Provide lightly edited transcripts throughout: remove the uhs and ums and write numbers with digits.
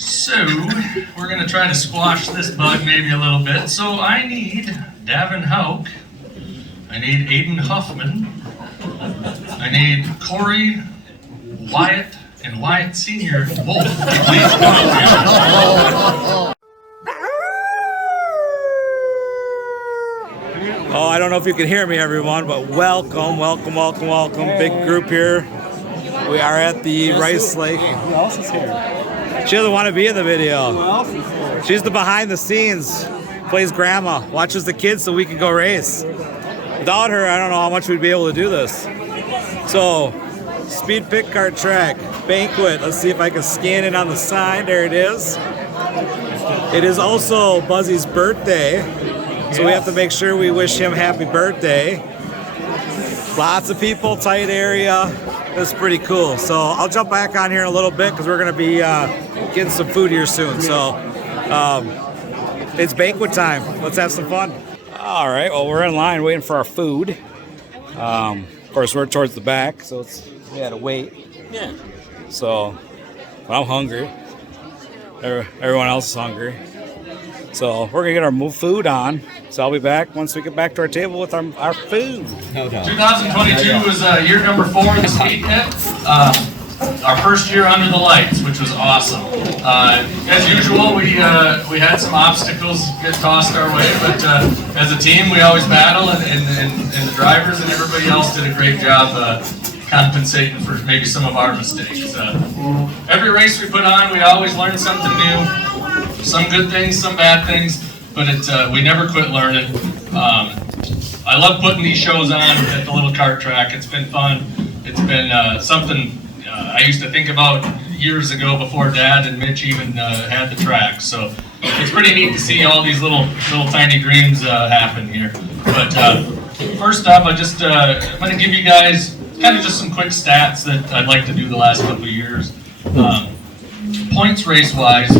So, we're going to try to squash this bug maybe a little bit. So I need Davin Hauk, I need Aiden Huffman, I need Corey, Wyatt, and Wyatt Sr. Wolfe. Please come up here. Oh, I don't know if you can hear me, everyone, but welcome. Big group here. We are at the Rice Lake. Who else is here? She doesn't want to be in the video. Who else is here? She's the behind the scenes. Plays grandma. Watches the kids so we can go race. Without her, I don't know how much we'd be able to do this. So, speed pit kart track, Banquet. Let's see if I can scan it on the sign. There it is. It is also Buzzy's birthday. So we have to make sure we wish him happy birthday. Lots of people, tight area. It's pretty cool. So I'll jump back on here in a little bit because we're going to be getting some food here soon. So it's banquet time. Let's have some fun. All right. Well, we're in line waiting for our food. Of course, we're towards the back, so we had to wait. Yeah. So I'm hungry. Everyone else is hungry. So we're going to get our food on. So I'll be back once we get back to our table with our food. 2022 was year number 4 of the skate pit. Our first year under the lights, which was awesome. As usual, we had some obstacles get tossed our way, but as a team, we always battle, and the drivers and everybody else did a great job compensating for maybe some of our mistakes. Every race we put on, we always learn something new. Some good things, some bad things, but we never quit learning. I love putting these shows on at the little kart track. It's been fun. It's been something I used to think about years ago before Dad and Mitch even had the track. So it's pretty neat to see all these little tiny dreams happen here. But first off, I'm going to give you guys kind of just some quick stats that I'd like to do the last couple of years. Points race-wise,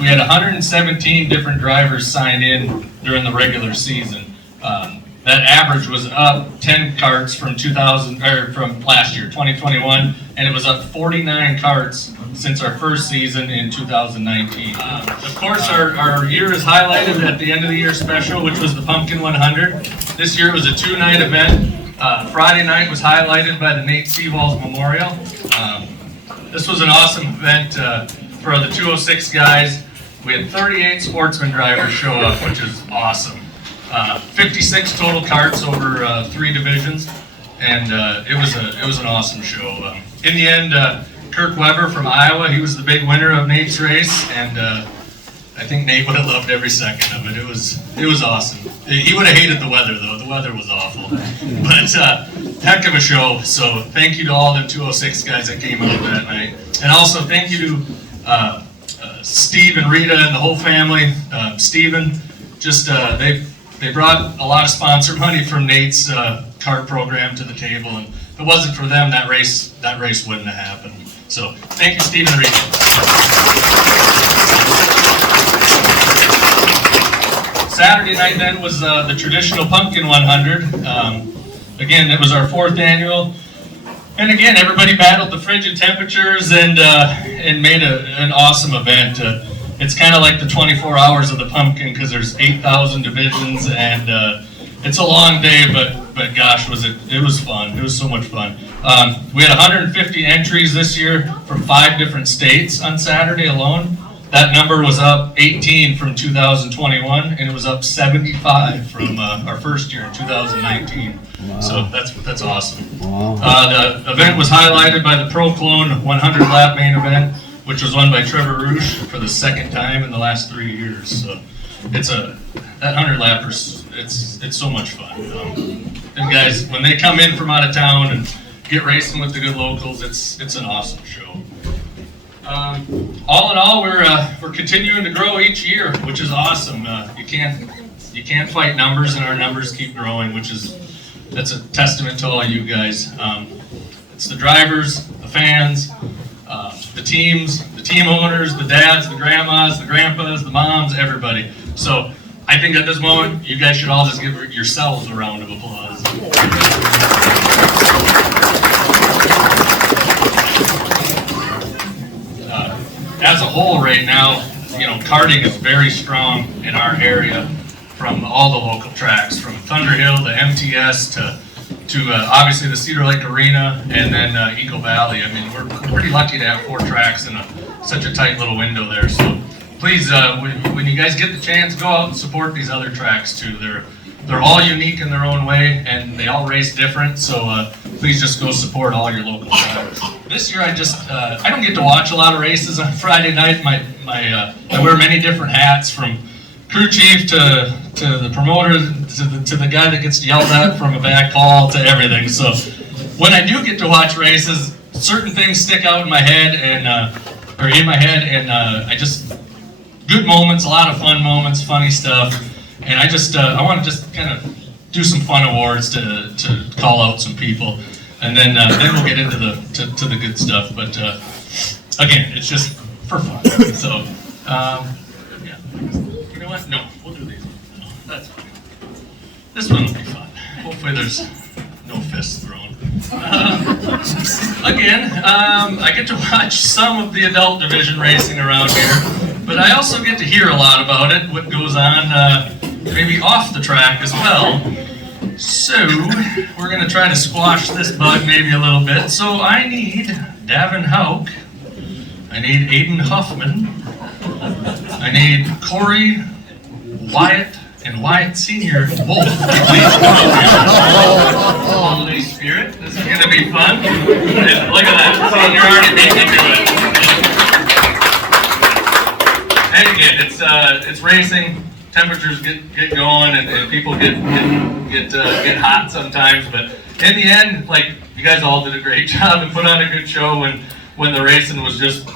we had 117 different drivers sign in during the regular season. That average was up 10 carts from from last year, 2021, and it was up 49 carts since our first season in 2019. Of course, our year is highlighted at the end of the year special, which was the Pumpkin 100. This year it was a 2-night event. Friday night was highlighted by the Nate Seawalls Memorial. This was an awesome event for the 206 guys. We had 38 sportsman drivers show up, which is awesome. 56 total carts over 3 divisions, and it was an awesome show. In the end, Kirk Weber from Iowa, he was the big winner of Nate's race, and I think Nate would have loved every second of it. It was awesome. He would have hated the weather though. The weather was awful, but heck of a show. So thank you to all the 206 guys that came out that night, and also thank you to Steve and Rita and the whole family. Steven, they brought a lot of sponsor money from Nate's kart program to the table, and if it wasn't for them, that race wouldn't have happened. So thank you, Steve and Rita. Saturday night then was the traditional Pumpkin 100. Again, it was our 4th annual. And again, everybody battled the frigid temperatures and made an awesome event. It's kind of like the 24 hours of the pumpkin because there's 8,000 divisions, and it's a long day, but gosh, it was fun. It was so much fun. We had 150 entries this year from 5 different states on Saturday alone. That number was up 18 from 2021, and it was up 75 from our first year in 2019. Wow. So that's awesome. Wow. The event was highlighted by the Pro Clone 100 lap main event, which was won by Trevor Roosh for the 2nd time in the last 3 years. So that 100 lappers, it's so much fun. And guys, when they come in from out of town and get racing with the good locals, it's an awesome show. All in all, we're continuing to grow each year, which is awesome. You can't fight numbers, and our numbers keep growing, that's a testament to all you guys. It's the drivers, the fans, the teams, the team owners, the dads, the grandmas, the grandpas, the moms, everybody. So I think at this moment, you guys should all just give yourselves a round of applause. as a whole right now, you know, karting is very strong in our area from all the local tracks, from Thunderhill to MTS to obviously the Cedar Lake Arena and then Eagle Valley. I mean, we're pretty lucky to have 4 tracks in such a tight little window there. So please, when you guys get the chance, go out and support these other tracks too. They're all unique in their own way, and they all race different. So please just go support all your local tracks. This year, I don't get to watch a lot of races on Friday night. I wear many different hats, from crew chief to the promoter to the guy that gets yelled at from a back call to everything. So when I do get to watch races, certain things stick out in my head and I just good moments, a lot of fun moments, funny stuff, and I want to just kind of do some fun awards to call out some people, and then we'll get into the good stuff. But again, it's just for fun. So yeah. You know what? No, we'll do these. No, that's fine. This one will be fun. Hopefully there's no fists thrown. Again, I get to watch some of the adult division racing around here, but I also get to hear a lot about it, what goes on maybe off the track as well. So we're going to try to squash this bug maybe a little bit. So I need Davin Hauk. I need Aiden Huffman. I need Corey, Wyatt, and Wyatt Senior Wolfe. Holiday spirit. This is going to be fun. And look at that. See, you're already making it. And again, it's racing. Temperatures get going, and people get hot sometimes. But in the end, like, you guys all did a great job and put on a good show when the racing was just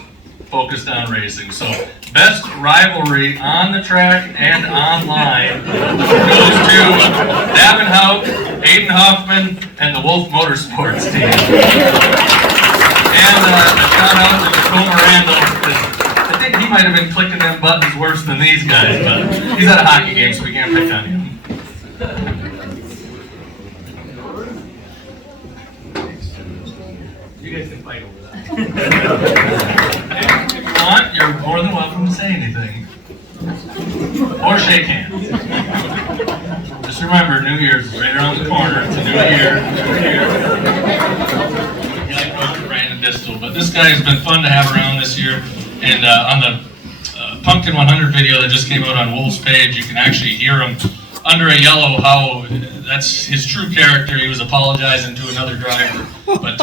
focused on racing. So best rivalry on the track and online goes to Davin Hauk, Aiden Hoffman, and the Wolfe MotorSports team. And a shout out to Tacoma Randall. I think he might have been clicking them buttons worse than these guys, but he's at a hockey game, so we can't pick on him. You guys can fight over that. If you want, you're more than welcome to say anything. Or shake hands. Just remember, New Year's is right around the corner. It's a new year. Brandon Distel. But this guy has been fun to have around this year. And on the Pumpkin 100 video that just came out on Wolfe's page, you can actually hear him under a yellow how that's his true character. He was apologizing to another driver. But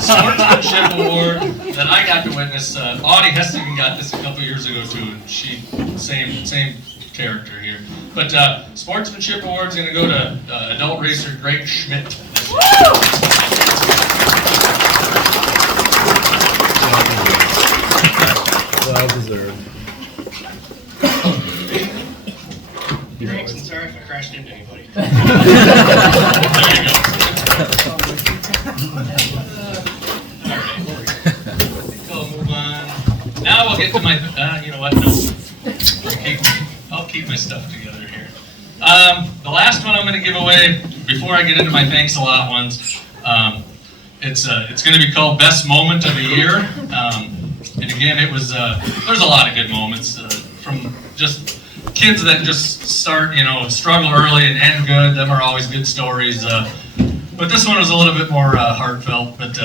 Sportsmanship Award that I got to witness, Audie Hestigan got this a couple years ago too, and she, same character here. But Sportsmanship Award is going to go to adult racer Greg Schmidt. Well deserved. Thanks, and sorry if I crashed into anybody. There you go. Alright. Move on. Now we'll get to my, you know what, no. I'll keep my stuff together here. The last one I'm going to give away, before I get into my thanks a lot ones, it's going to be called Best Moment of the Year. And again, it was there's a lot of good moments from just kids that just start, you know, struggle early and end good. Them are always good stories. But this one was a little bit more heartfelt. But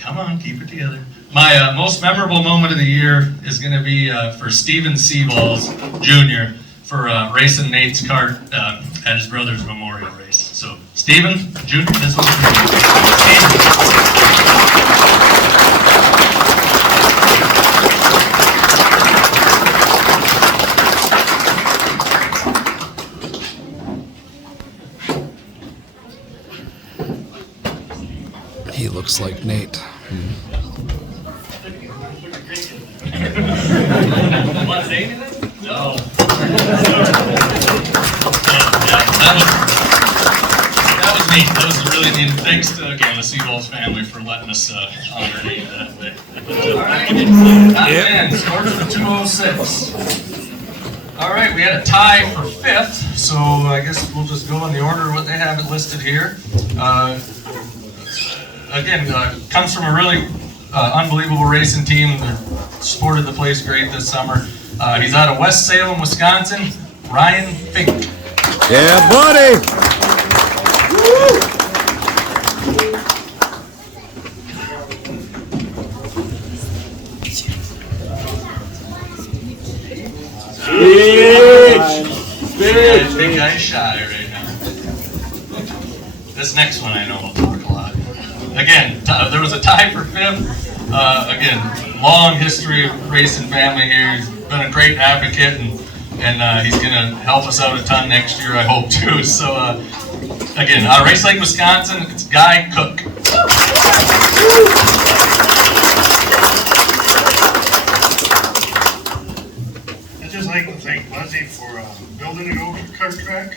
come on, keep it together. My most memorable moment of the year is going to be for Steven Seaballs Jr. for racing Nate's kart at his brother's memorial race. So, Steven Jr., this one's for you. Steven. He looks like Nate. Want to say anything? No. That was neat. That was really neat. Thanks to, again, the Seaballs family for letting us honor Nate that way. Alright. And scored for 206. Alright, we had a tie for 5th, so I guess we'll just go in the order of what they have it listed here. Again, comes from a really unbelievable racing team. They supported the place great this summer. He's out of West Salem, Wisconsin. Ryan Fink. Yeah, buddy. Big guy's shy right now. This next one I know will talk a lot. Again, there was a tie for fifth. Again, long history of racing family here. He's been a great advocate, and he's going to help us out a ton next year, I hope, too. So, again, Race Lake, Wisconsin, it's Guy Cook. I'd just like to thank Buzzy for building a go-kart track.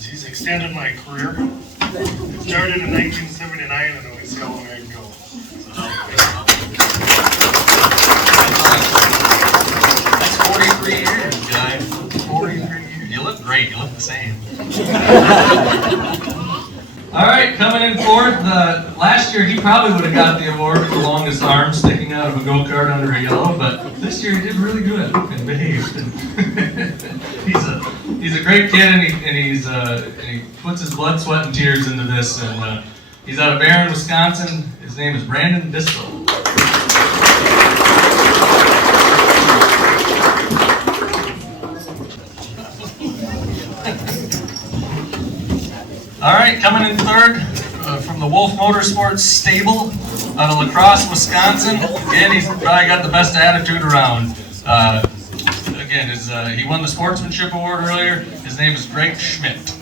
He's extended my career. It started in 1979 and I see how long I can go. That's 43 years, Guy. 43 years. You look great. You look the same. All right, coming in fourth. Last year he probably would have got the award for longest arm sticking out of a go-kart under a yellow, but this year he did really good and behaved. He's a great kid, and he puts his blood, sweat, and tears into this. And he's out of Barron, Wisconsin. His name is Brandon Distel. All right, coming in third from the Wolfe MotorSports stable out of La Crosse, Wisconsin. Again, he's probably got the best attitude around. Again, he won the Sportsmanship Award earlier. His name is Greg Schmidt.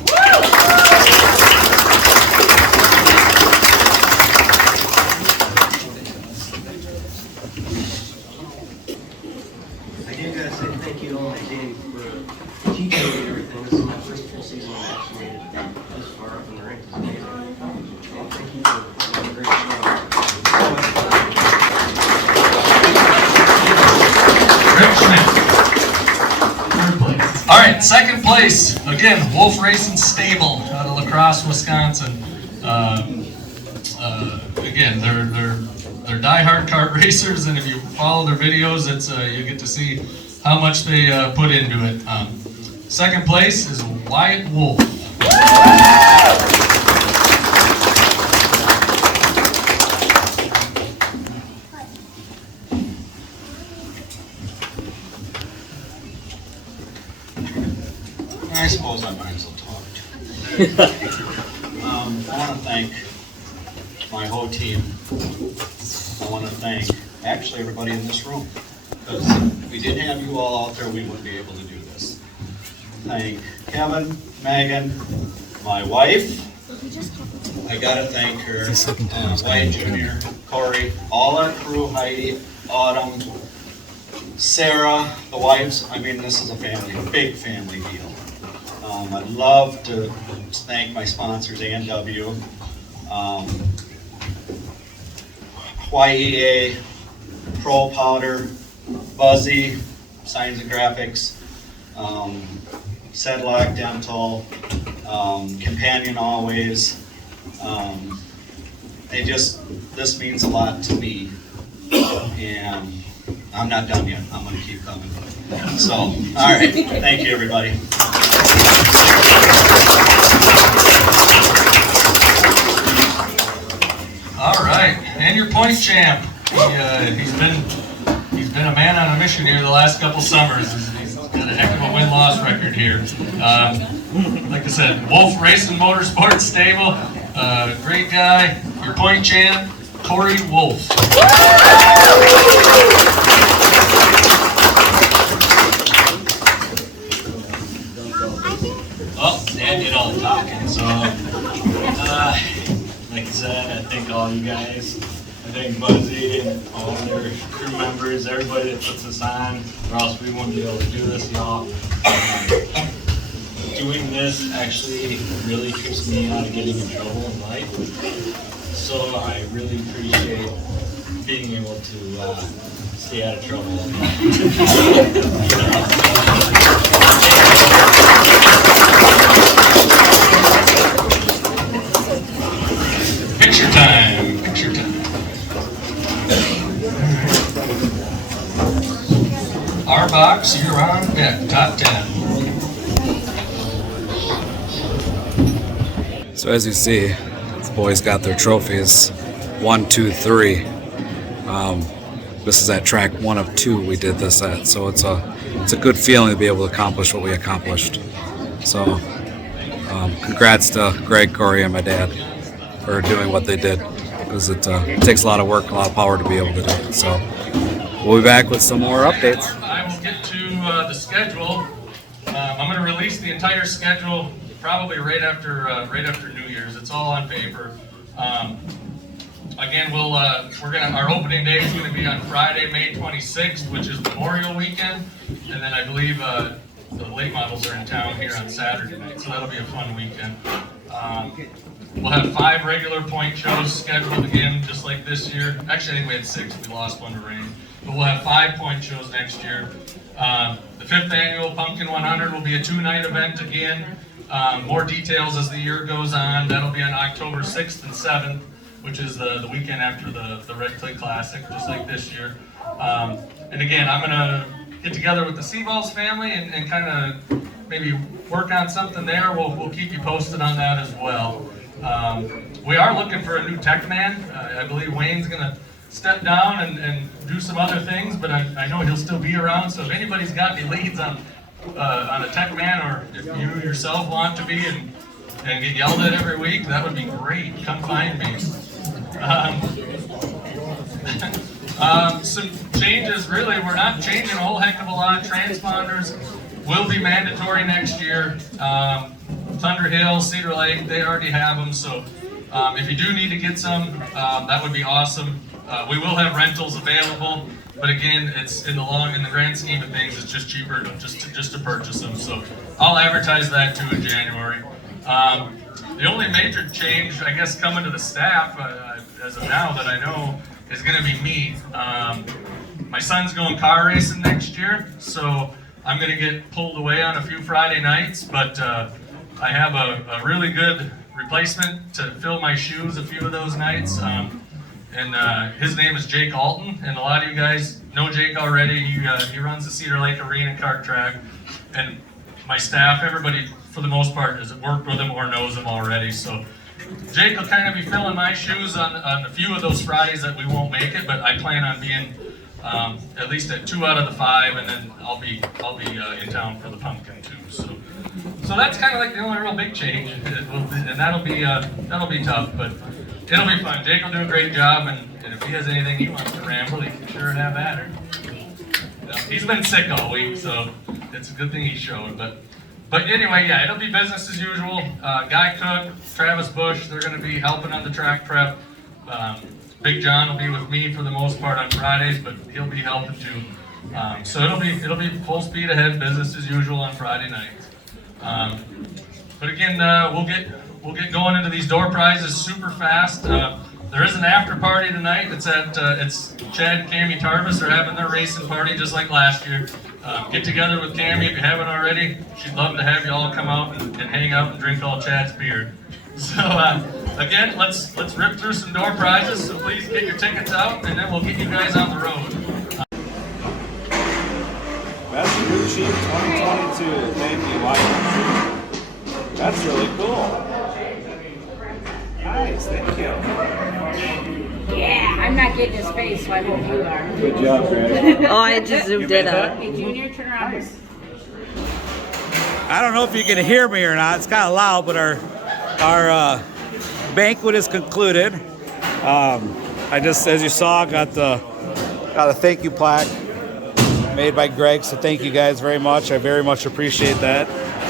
I do gotta say thank you to all my team for teaching me everything. This is my first full season I've actually made it this far up in the ranks. It's amazing. And thank you for doing a great job. Greg Schmidt. Third place. All right, second place. Again, Wolfe Racing Stable out of La Crosse, Wisconsin. Again, they're die-hard kart racers, and if you follow their videos, you get to see how much they put into it. Second place is Wyatt Wolfe. I suppose I might as well talk to I want to thank my whole team. I want to thank actually everybody in this room, because if we didn't have you all out there, we wouldn't be able to do this. Thank Kevin, Megan, my wife. I gotta thank her, Wyatt Jr., Corey, all our crew, Heidi, Autumn, Sarah, the wives. I mean, this is a family, a big family deal. I'd love to thank my sponsors, A&W, Y.E.A, Pro Powder, Buzzy, Signs and Graphics, Sedlock Dental, Companion Always. This means a lot to me, and I'm not done yet. I'm going to keep coming. So, all right. Thank you, everybody. All right, and your point champ. He's been a man on a mission here the last couple summers. He's got a heck of a win-loss record here. Like I said, Wolfe Racing Motorsports stable. Great guy. Your point champ, Corey Wolfe. Well, Dan did all the talking, so like I said, I thank all you guys. I thank Buzzy and all their crew members, everybody that puts us on, or else we wouldn't be able to do this, y'all. Doing this actually really keeps me out of getting in trouble in life, so I really appreciate being able to stay out of trouble. Picture time, picture time. Bar box, you're on deck, top 10. So as you see, the boys got their trophies. 1, 2, 3. This is at track 1 of 2 we did this at. So it's a good feeling to be able to accomplish what we accomplished. So congrats to Greg, Corey, and my dad for doing what they did, because it takes a lot of work, a lot of power to be able to do it. So we'll be back with some more updates. I will get to the schedule. I'm going to release the entire schedule probably right after New Year's. It's all on paper. Again, our opening day is going to be on Friday, May 26th, which is Memorial Weekend, and then I believe the late models are in town here on Saturday night, so that'll be a fun weekend. We'll have 5 regular point shows scheduled again, just like this year. Actually, I think we had 6. We lost one to rain, but we'll have 5 point shows next year. The 5th annual Pumpkin 100 will be a 2-night event again. More details as the year goes on. That'll be on October 6th and 7th. Which is the weekend after the Red Clay Classic, just like this year. And again, I'm gonna get together with the Seaballs family and kind of maybe work on something there. We'll keep you posted on that as well. We are looking for a new tech man. I believe Wayne's gonna step down and do some other things, but I know he'll still be around. So if anybody's got any leads on a tech man, or if you yourself want to be and get yelled at every week, that would be great. Come find me. Some changes, really, we're not changing a whole heck of a lot. Transponders will be mandatory next year. Thunder Hill, Cedar Lake, they already have them, so if you do need to get some, that would be awesome. We will have rentals available, but again, it's in the grand scheme of things, it's just cheaper just to purchase them. So I'll advertise that too in January. The only major change, I guess, coming to the staff as of now that I know is going to be me. My son's going car racing next year, so I'm going to get pulled away on a few Friday nights, but I have a really good replacement to fill my shoes a few of those nights. And his name is Jake Alton, and a lot of you guys know Jake already. He runs the Cedar Lake Arena kart track, and my staff, everybody for the most part has worked with him or knows him already. So Jake will kind of be filling my shoes on a few of those Fridays that we won't make it, but I plan on being at least at 2 out of the 5, and then I'll be in town for the Pumpkin too. So that's kind of like the only real big change, and that'll be tough, but it'll be fun. Jake will do a great job, and if he has anything he wants to ramble, he can sure have at her. He's been sick all week, so it's a good thing he showed. But anyway, yeah, it'll be business as usual. Guy Cook, Travis Bush, they're going to be helping on the track prep. Big John will be with me for the most part on Fridays, but he'll be helping too. So it'll be full speed ahead, business as usual on Friday nights. But again, we'll get going into these door prizes super fast. There is an after party tonight. It's Chad and Cammie Tarvis are having their racing party just like last year. Get together with Cammie if you haven't already. She'd love to have you all come out and hang out and drink all Chad's beer. So again, let's rip through some door prizes. So please get your tickets out, and then we'll get you guys on the road. Best Brew Chief 2022. Thank you, Y.E.A. That's really cool. Nice, thank you. Yeah, I'm not getting his face, so I hope you are. Good job, Greg. Oh, I just zoomed in up. Hey, Junior, turn around. Nice. I don't know if you can hear me or not. It's kind of loud, but our banquet is concluded. I just, as you saw, got a thank you plaque made by Greg. So thank you guys very much. I very much appreciate that.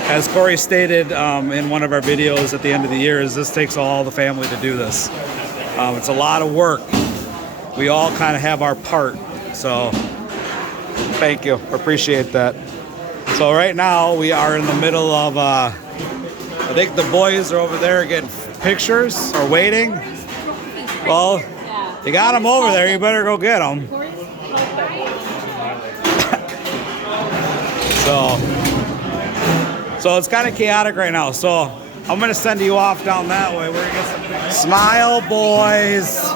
As Corey stated in one of our videos at the end of the year, this takes all the family to do this. It's a lot of work. We all kind of have our part. So thank you. Appreciate that. So right now we are in the middle of, I think the boys are over there getting pictures or waiting. Well, you got them over there. You better go get them. So it's kind of chaotic right now. So I'm going to send you off down that way. We're going to get some Smile, boys.